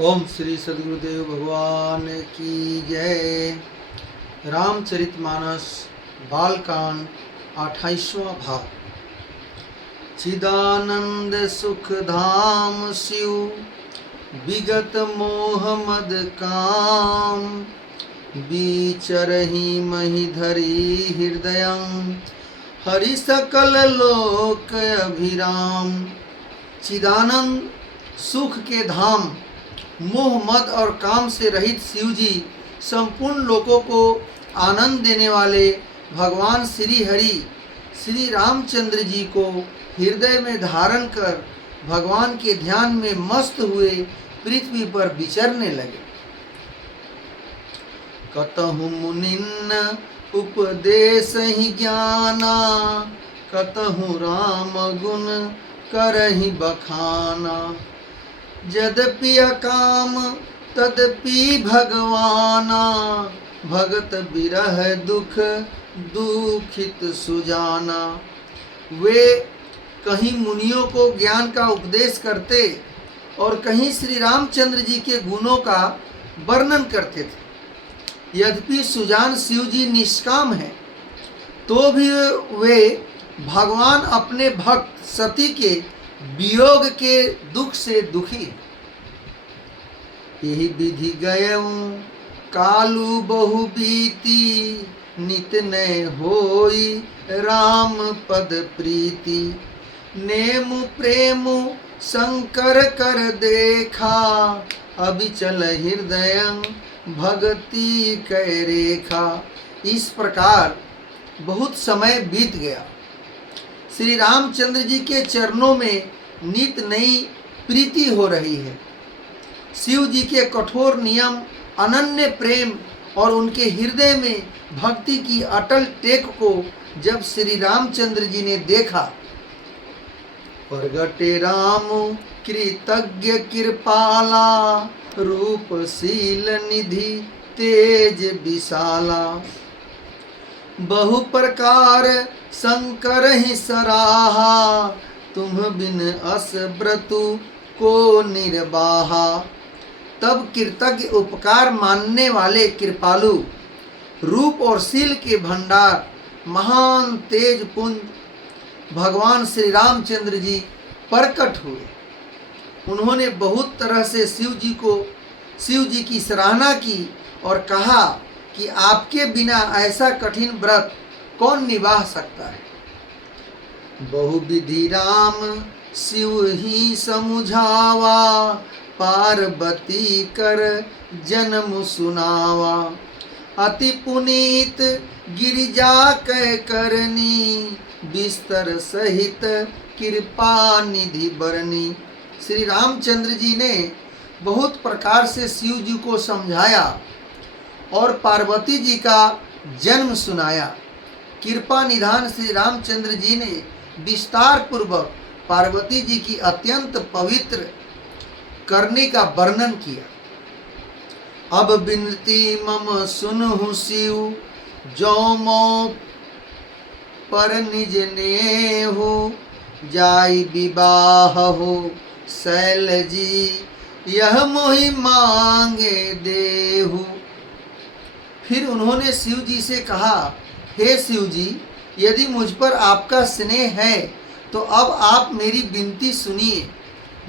ओम श्री सद्गुरुदेव भगवान की जय। रामचरितमानस बालकांड 28वां भाग। चिदानंद सुख धाम शिव विगत मोह मद काम, बीचरहि मही धरी हृदयं हरि सकल लोक अभिराम। चिदानंद सुख के धाम, मोह मद और काम से रहित शिव जी संपूर्ण लोगों को आनंद देने वाले भगवान श्री हरि श्री रामचंद्र जी को हृदय में धारण कर भगवान के ध्यान में मस्त हुए पृथ्वी पर विचरने लगे। कतहु मुनिन उपदेश ही ज्ञाना, कतहु राम गुण करहि बखाना। यद्यपि अकाम तदपि भगवाना, भगत बिरह दुख दुखित सुजाना। वे कहीं मुनियों को ज्ञान का उपदेश करते और कहीं श्री रामचंद्र जी के गुणों का वर्णन करते थे। यद्यपि सुजान शिव जी निष्काम हैं, तो भी वे भगवान अपने भक्त सती के वियोग के दुख से दुखी। यही विधि गयऊं कालू बहु बीती, नित नय होई राम पद प्रीति। नेमु प्रेमु शंकर कर देखा, अबिचल हृदय भगति कै रेखा। इस प्रकार बहुत समय बीत गया। श्री रामचंद्र जी के चरणों में नित नई प्रीति हो रही है। शिव जी के कठोर नियम, अनन्य प्रेम और उनके हृदय में भक्ति की अटल टेक को जब श्री रामचंद्र जी ने देखा, प्रगटे राम कृतज्ञ कृपाला, रूपशील निधि तेज विशाला। बहु प्रकार शंकर ही सराहा, तुम बिन अस व्रतु को निर्वाहा। तब कृतज्ञ उपकार मानने वाले कृपालु, रूप और शील के भंडार, महान तेज पुंज भगवान श्री रामचंद्र जी प्रकट हुए। उन्होंने बहुत तरह से शिव जी की सराहना की और कहा कि आपके बिना ऐसा कठिन व्रत कौन निभा सकता है। बहुविधि राम शिव ही समुझावा, पार्वती कर जन्म सुनावा। अति पुनीत गिरिजा कै करनी, बिस्तर सहित कृपा निधि बरनी। श्री रामचंद्र जी ने बहुत प्रकार से शिव जी को समझाया और पार्वती जी का जन्म सुनाया। कृपा निधान श्री रामचंद्र जी ने विस्तार पूर्वक पार्वती जी की अत्यंत पवित्र करने का वर्णन किया। अब बिनती मम सुनहु शिव, जो मो पर निज नेहु। जाई विवाह हो शैल जी, यह मोहि मांगे देहु। फिर उन्होंने शिव जी से कहा, हे शिव जी, यदि मुझ पर आपका स्नेह है तो अब आप मेरी विनती सुनिए।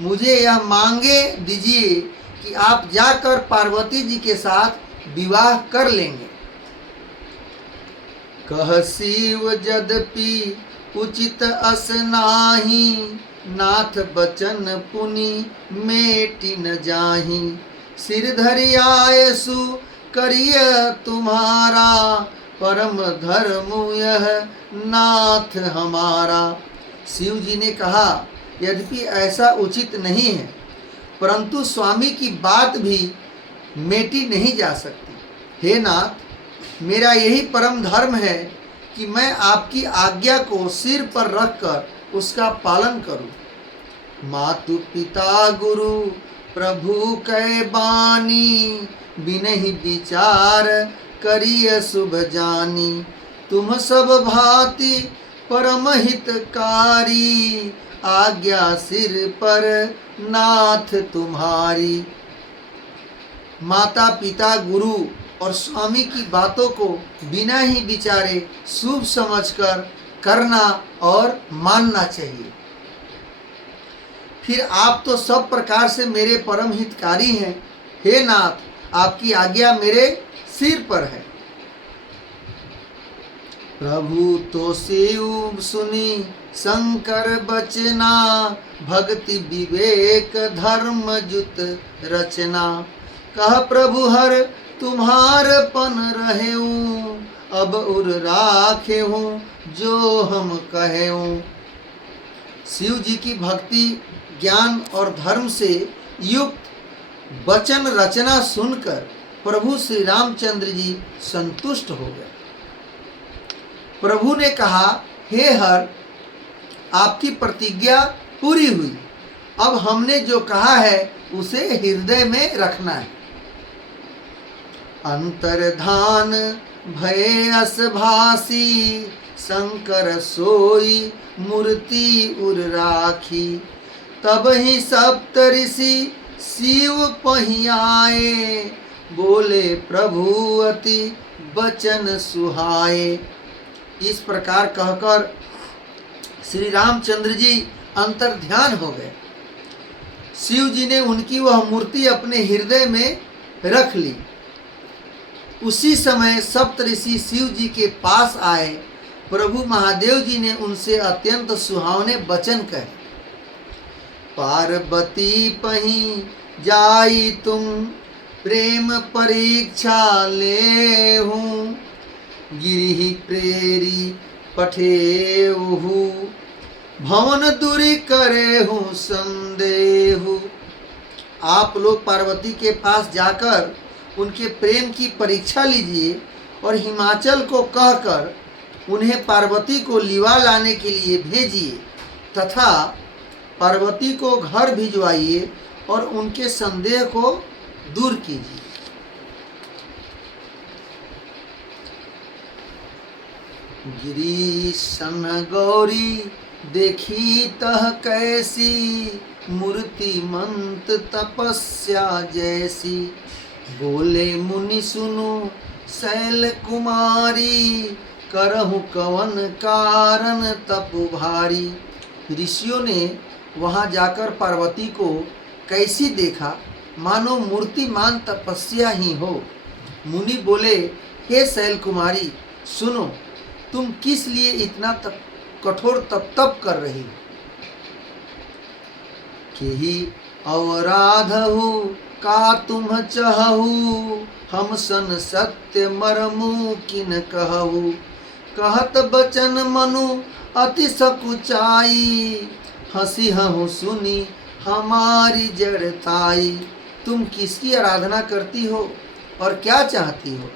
मुझे यह मांगे दीजिए कि आप जाकर पार्वती जी के साथ विवाह कर लेंगे। कह शिव यद्यपि उचित अस नाही, नाथ बचन पुनि मेटि न जाहि। सिर धरि आयसु करिय तुम्हारा, परम धर्म यह नाथ हमारा। शिव जी ने कहा, यद्यपि ऐसा उचित नहीं है, परंतु स्वामी की बात भी मेटी नहीं जा सकती। हे नाथ, मेरा यही परम धर्म है कि मैं आपकी आज्ञा को सिर पर रखकर उसका पालन करूं। मातु पिता गुरु प्रभु कै बानी, बिनहि विचार करिय शुभ जानी। तुम सब भांति परम हितकारी, आज्ञा सिर पर नाथ तुम्हारी। माता पिता गुरु और स्वामी की बातों को बिना ही विचारे शुभ समझकर करना और मानना चाहिए। फिर आप तो सब प्रकार से मेरे परम हितकारी हैं। हे नाथ, आपकी आज्ञा मेरे सिर पर है। प्रभु तो शिव सुनी शंकर बचना, भक्ति विवेक धर्म जुत रचना। कह प्रभु हर तुम्हार पन रहे हूँ, अब उर राखे हूँ जो हम कहे हूँ। शिव जी की भक्ति ज्ञान और धर्म से युक्त वचन रचना सुनकर प्रभु श्री रामचंद्र जी संतुष्ट हो गए। प्रभु ने कहा, हे हर, आपकी प्रतिज्ञा पूरी हुई। अब हमने जो कहा है उसे हृदय में रखना है। अंतर्धान भय अस भासी, शंकर सोई मूर्ति उर राखी। तब ही सप्त ऋषि शिव पहियाए, बोले प्रभु अति बचन सुहाए। इस प्रकार कहकर श्री रामचंद्र जी अंतर्ध्यान हो गए। शिव जी ने उनकी वह मूर्ति अपने हृदय में रख ली। उसी समय सप्त ऋषि शिव जी के पास आए। प्रभु महादेव जी ने उनसे अत्यंत सुहावने वचन कहे। पार्वती पही जाई तुम, प्रेम परीक्षा ले हूँ। गिरि प्रेरी पठेहु, भवन दूरी करे हूँ संदेहु। आप लोग पार्वती के पास जाकर उनके प्रेम की परीक्षा लीजिए और हिमाचल को कहकर उन्हें पार्वती को लिवा लाने के लिए भेजिए तथा पार्वती को घर भिजवाइए और उनके संदेह को दूर कीजिए। गिरीशन गौरी देखी तह कैसी, मूर्तिमंत तपस्या जैसी। बोले मुनि सुनो शैल कुमारी, करहु कवन कारण तप भारी। ऋषियों ने वहां जाकर पार्वती को कैसी देखा, मानो मूर्तिमान तपस्या ही हो। मुनि बोले, हे शैल कुमारी, सुनो, तुम किस लिए इतना कठोर तप कर रही हो। केही अवराधहु का तुम चहु, हम सन सत्य मरमु किन कहु। कहत बचन मनु अति सकुचाई, हंसी हूँ सुनी हमारी जड़ताई। तुम किसकी आराधना करती हो और क्या चाहती हो,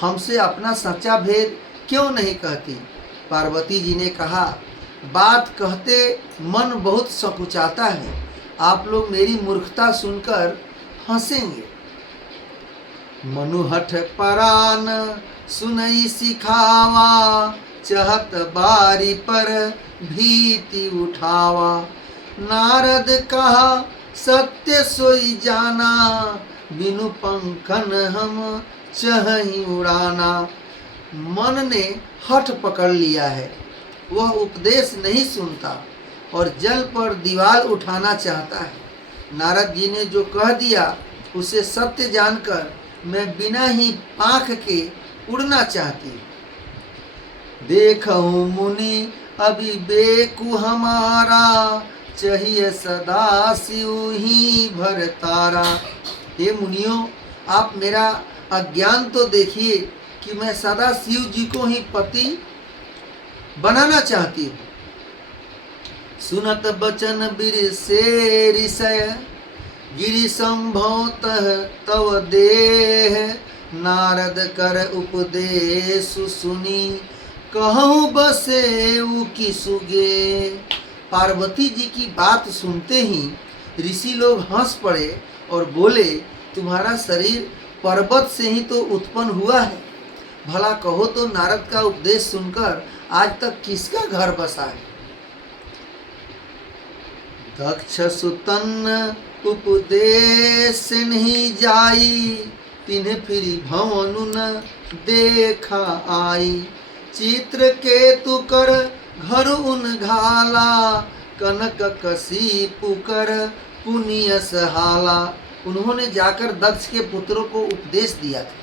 हमसे अपना सच्चा भेद क्यों नहीं कहती। पार्वती जी ने कहा, बात कहते मन बहुत सकुचाता है। आप लोग मेरी मूर्खता सुनकर हंसेंगे। मनुहठ परान सुनई सिखावा, चहत बारी पर भीति उठावा। नारद कहा सत्य सोई जाना, बिनु पंखन हम चहई उड़ाना। मन ने हठ पकड़ लिया है, वह उपदेश नहीं सुनता और जल पर दीवार उठाना चाहता है। नारद जी ने जो कह दिया उसे सत्य जानकर मैं बिना ही पाँख के उड़ना चाहती हूँ। देखहु मुनि अभी बेकु हमारा, चाहिए सदा शिव ही भर तारा। हे मुनियों, आप मेरा अज्ञान तो देखिए कि मैं सदा शिव जी को ही पति बनाना चाहती हूँ। सुनत बचन बीर से ऋषय, गिरि संभवतः तव देह। नारद कर उपदेश सुनी, कहूँ बसे की सुगे। पार्वती जी की बात सुनते ही ऋषि लोग हंस पड़े और बोले, तुम्हारा शरीर पर्वत से ही तो उत्पन्न हुआ है। भला कहो तो नारद का उपदेश सुनकर आज तक किसका घर बसा है। दक्ष सुतन उपदेश नहीं जाई, तिन्ह फिर भवनु न देखा आई। चित्र केतु कर घर उन घाला, कनक कसी पुकर पुनिय सहाला। उन्होंने जाकर दक्ष के पुत्रों को उपदेश दिया था,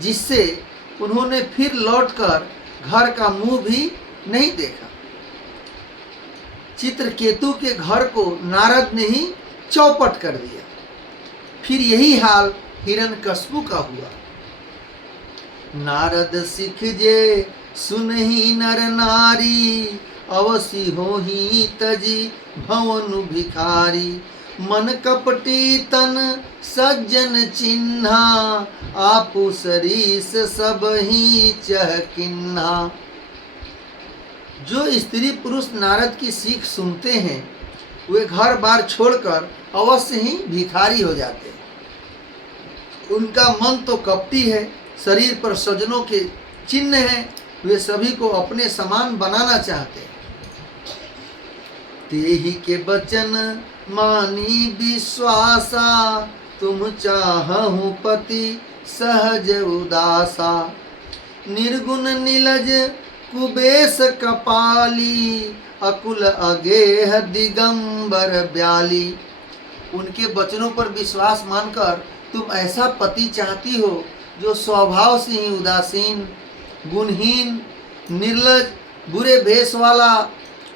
जिससे उन्होंने फिर लौटकर घर का मुंह भी नहीं देखा। चित्रकेतु के घर को नारद ने ही चौपट कर दिया। फिर यही हाल हिरण्यकश्यप का हुआ। नारद सिख जे सुनहि नर नारी, अवसी हो ही तजी भवनु भिखारी। मन कपटी तन सज्जन चिन्हा, आपु सरीस सब ही चह किन्हा। जो स्त्री पुरुष नारद की सीख सुनते हैं वे घर बार छोड़कर अवश्य ही भिखारी हो जाते हैं। उनका मन तो कपटी है, शरीर पर सज्जनों के चिन्ह हैं, वे सभी को अपने समान बनाना चाहते हैं। तेहि के बचन मानी विश्वासा, तुम चाहु पति सहज उदासा। निर्गुण नीलज कुबेश कपाली, अकुल अगेह दिगंबर ब्याली। उनके वचनों पर विश्वास मानकर तुम ऐसा पति चाहती हो जो स्वभाव से ही उदासीन, गुणहीन, निर्लज, बुरे भेष वाला,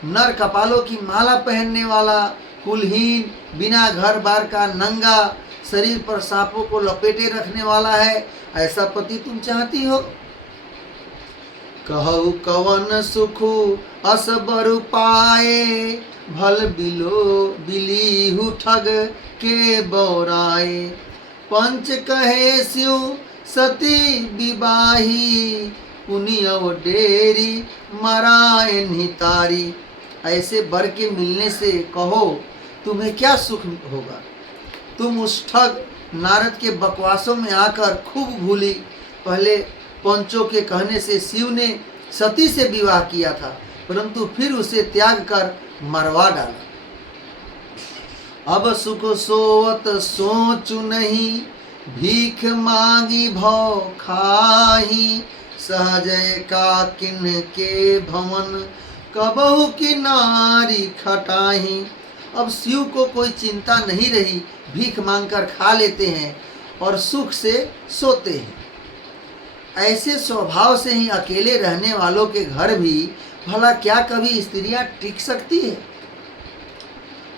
नर कपालों की माला पहनने वाला, कुलहीन, बिना घर बार का नंगा, शरीर पर सांपों को लपेटे रखने वाला है, ऐसा पति तुम चाहती हो। कहु कवन सुखु अस बरु पाए, भल बिलीहु ठग के बौराए। पंच कहे स्यु सती विवाही, पुनियव डेरी मराए नितारी। ऐसे बर के मिलने से कहो तुम्हें क्या सुख होगा। तुम उस ठग नारद के बकवासों में आकर खूब भूली। पहले पंचों के कहने से शिव ने सती से विवाह किया था, परंतु फिर उसे त्याग कर मरवा डाला। अब सुख सोवत सोचु नहीं, भीख मांगी भव खाही। सहजय का किन्ह के भवन, कबहु की नारी खटाही। अब शिव को कोई चिंता नहीं रही, भीख मांगकर खा लेते हैं और सुख से सोते हैं। ऐसे स्वभाव से ही अकेले रहने वालों के घर भी भला क्या कभी स्त्रियां टिक सकती है।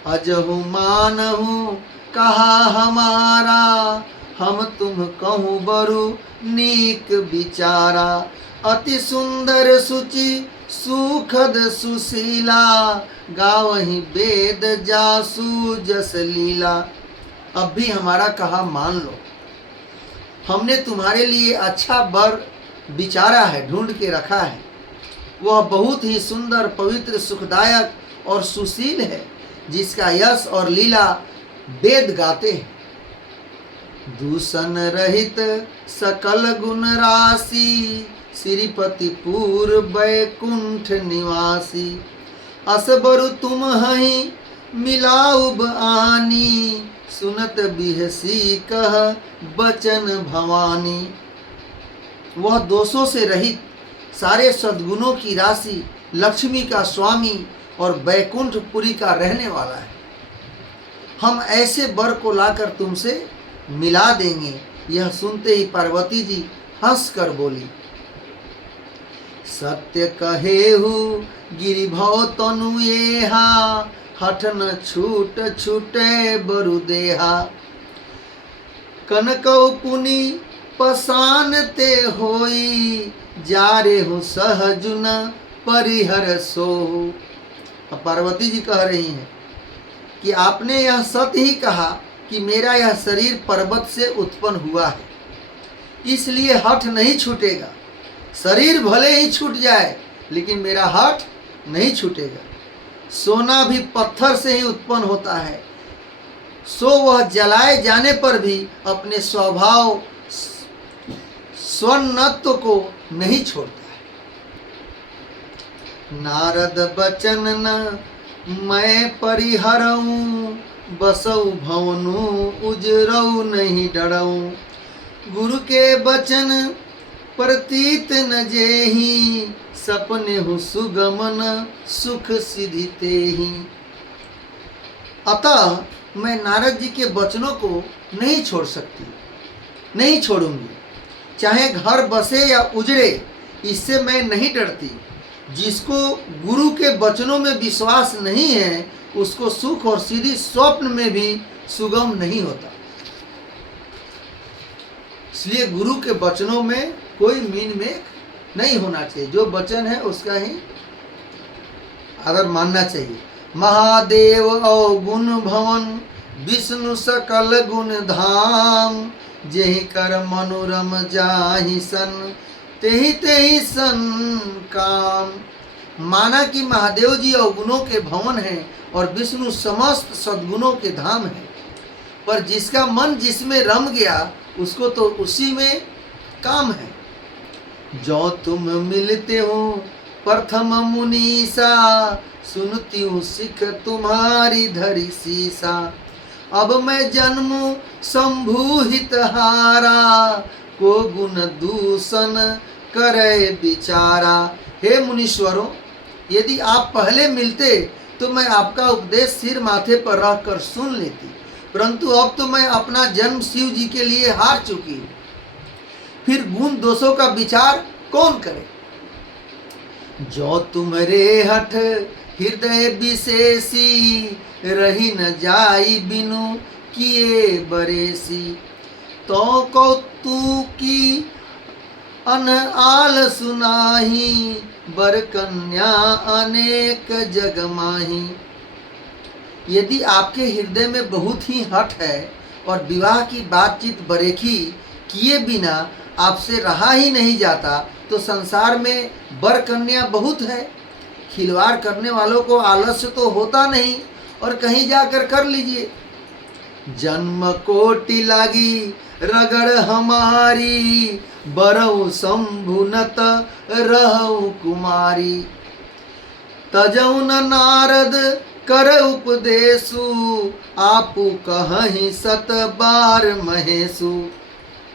अजहु मानहु कहा हमारा, हम तुम कहूँ बरु नीक विचारा। अति सुंदर सुचि सुखद सुशीला, गावहि वेद जासु जस लीला। अब भी हमारा कहा मान लो, हमने तुम्हारे लिए अच्छा वर विचारा है, ढूंढ के रखा है। वह बहुत ही सुंदर, पवित्र, सुखदायक और सुशील है, जिसका यश और लीला वेद गाते हैं। दूषण रहित सकल गुण राशि, श्रीपति पूर्व वैकुंठ निवासी। असबरु तुम हहीं मिलाउब आनी, सुनत बिहसी कह बचन भवानी। वह दोषों से रहित, सारे सद्गुणों की राशि, लक्ष्मी का स्वामी और वैकुंठपुरी का रहने वाला है। हम ऐसे वर को लाकर तुमसे मिला देंगे। यह सुनते ही पार्वती जी हंस कर बोली, सत्य कहेहु गिरिभव तनु येहा, हठ न छूट छूटे बरु देहा। कनकौ पुनि पसान ते होई, जारे हो सहजुन परिहर सोहु। अब पार्वती जी कह रही हैं कि आपने यह सत्य ही कहा कि मेरा यह शरीर पर्वत से उत्पन्न हुआ है, इसलिए हठ नहीं छूटेगा। शरीर भले ही छूट जाए, लेकिन मेरा हठ नहीं छूटेगा। सोना भी पत्थर से ही उत्पन्न होता है, सो वह जलाए जाने पर भी अपने स्वभाव स्वनत्व को नहीं छोड़ता है। नारद बचन न मैं परिहरऊँ बसऊ भवनु उजरऊ नहीं डरऊँ। गुरु के बचन प्रतीत न जेहि सपने हु सुगमन सुख सिद्धि तेहि। अतः मैं नारद जी के वचनों को नहीं छोड़ सकती, नहीं छोड़ूंगी। चाहे घर बसे या उजड़े, इससे मैं नहीं डरती। जिसको गुरु के वचनों में विश्वास नहीं है, उसको सुख और सिद्धि स्वप्न में भी सुगम नहीं होता। इसलिए गुरु के वचनों में कोई मीन में नहीं होना चाहिए। जो वचन है उसका ही आदर मानना चाहिए। महादेव अवगुण भवन विष्णु सकल गुण धाम। जेहि कर मनोरम जाहि सन तेहि तेहि सन काम। माना कि महादेव जी अवगुणों के भवन हैं और विष्णु समस्त सद्गुणों के धाम है। पर जिसका मन जिसमें रम गया, उसको तो उसी में काम है। जो तुम मिलते हो प्रथम मुनीसा, सुनती हूँ सिख तुम्हारी धरी सीसा। अब मैं जन्मू शंभुहित हारा, को गुण दूषण करे बिचारा। हे मुनीश्वरों, यदि आप पहले मिलते तो मैं आपका उपदेश सिर माथे पर रख कर सुन लेती, परंतु अब तो मैं अपना जन्म शिव जी के लिए हार चुकी हूँ। फिर गुण दोषों का विचार कौन करे। जो तुम्हारे हठ हृदय विशेषी, रही न जाई बिनु किए बरेसी। तो कौतुकी अन आल सुनाही, बर कन्या अनेक जग माही। यदि आपके हृदय में बहुत ही हठ है और विवाह की बातचीत बरेखी किए बिना आपसे रहा ही नहीं जाता, तो संसार में बर कन्या बहुत है। खिलवाड़ करने वालों को आलस्य तो होता नहीं, और कहीं जाकर कर लीजिए। जन्म कोटि लागी रगड़ हमारी, बरऊ शंभुनत रहऊ कुमारी। तजऊ न नारद कर उपदेशु, आपू कहीं सत बार महेशु।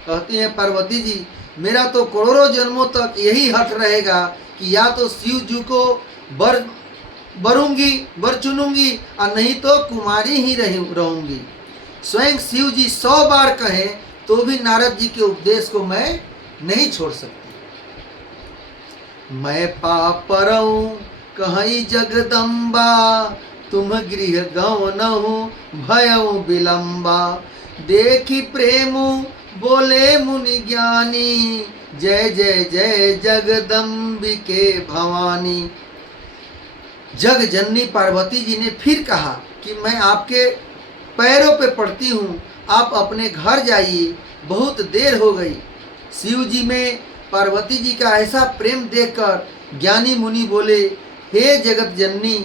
कहती हैं पार्वती जी, मेरा तो करोड़ों जन्मों तक यही हट रहेगा कि या तो शिव जी को वर चुनूंगी, और नहीं तो कुमारी ही रहूंगी। स्वयं शिव जी 100 बार कहें तो भी नारद जी के उपदेश को मैं नहीं छोड़ सकती। मैं पापरऊं कहीं जगदम्बा, तुम गृह गवनहु भयऊ विलंबा। देखी प्रेमु बोले मुनि ज्ञानी, जय जय जय जगदम्बिके भवानी। जग जननी पार्वती जी ने फिर कहा कि मैं आपके पैरों पे पड़ती हूँ, आप अपने घर जाइए, बहुत देर हो गई। शिव जी में पार्वती जी का ऐसा प्रेम देखकर ज्ञानी मुनि बोले, हे जगत जननी,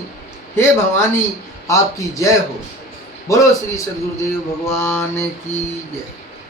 हे भवानी, आपकी जय हो। बोलो श्री सद्गुरुदेव भगवान की जय।